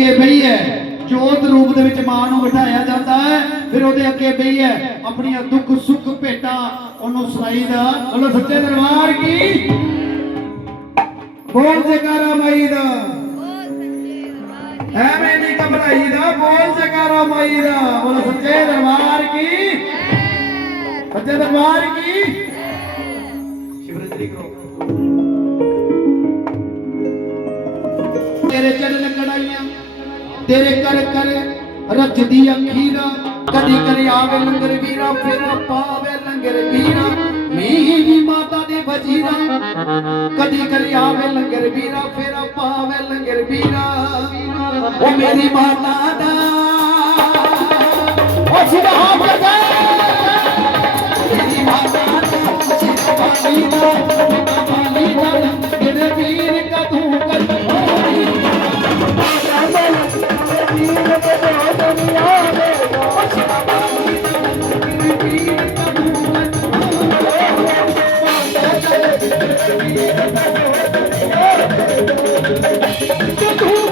ਅੱਗੇ ਬਈ ਹੈ ਜੋਤ ਰੂਪ ਦੇ ਵਿੱਚ ਮਾਂ ਨੂੰ ਬਿਠਾਇਆ ਜਾਂਦਾ ਹੈ। ਫਿਰ ਉਹਦੇ ਅੱਗੇ ਬਈ ਹੈ ਆਪਣੀਆਂ ਦੁੱਖ ਸੁੱਖ ਭੇਟਾਂ ਉਹਨੂੰ ਸੁਣਾਈਦਾ। ਬੋਲੋ ਸੱਚੇ ਦਰਬਾਰ ਕੀ ਬੋਲ ਜੈਕਾਰਾ ਮਾਈ ਦਾ, ਐਵੇਂ ਨਹੀਂ ਘਬਰਾਈ ਦਾ, ਬੋਲ ਜੈਕਾਰਾ ਮਾਈ ਦਾ। ਬੋਲੋ ਸੱਚੇ ਦਰਬਾਰ ਕੀ, ਸੱਚੇ ਦਰਬਾਰ ਕੀ। ਸ਼ਿਵਰਾਤਰੀ ਕਰੋ। तेरे चरण कड़ाइया तेरे कर कर रचदी अखीरा, कदी कर आवे लंगर वीरा, फिर पावे लंगर वीरा। मेरी माता दे वजीरा, कदी कर आवे लंगर वीरा, फिर पावे लंगर वीरा। ओ मेरी माता दा ओ सिधा बजा, मेरी माता दा सिधा बाली दा बाली दा लंगर वीर का तू कर तू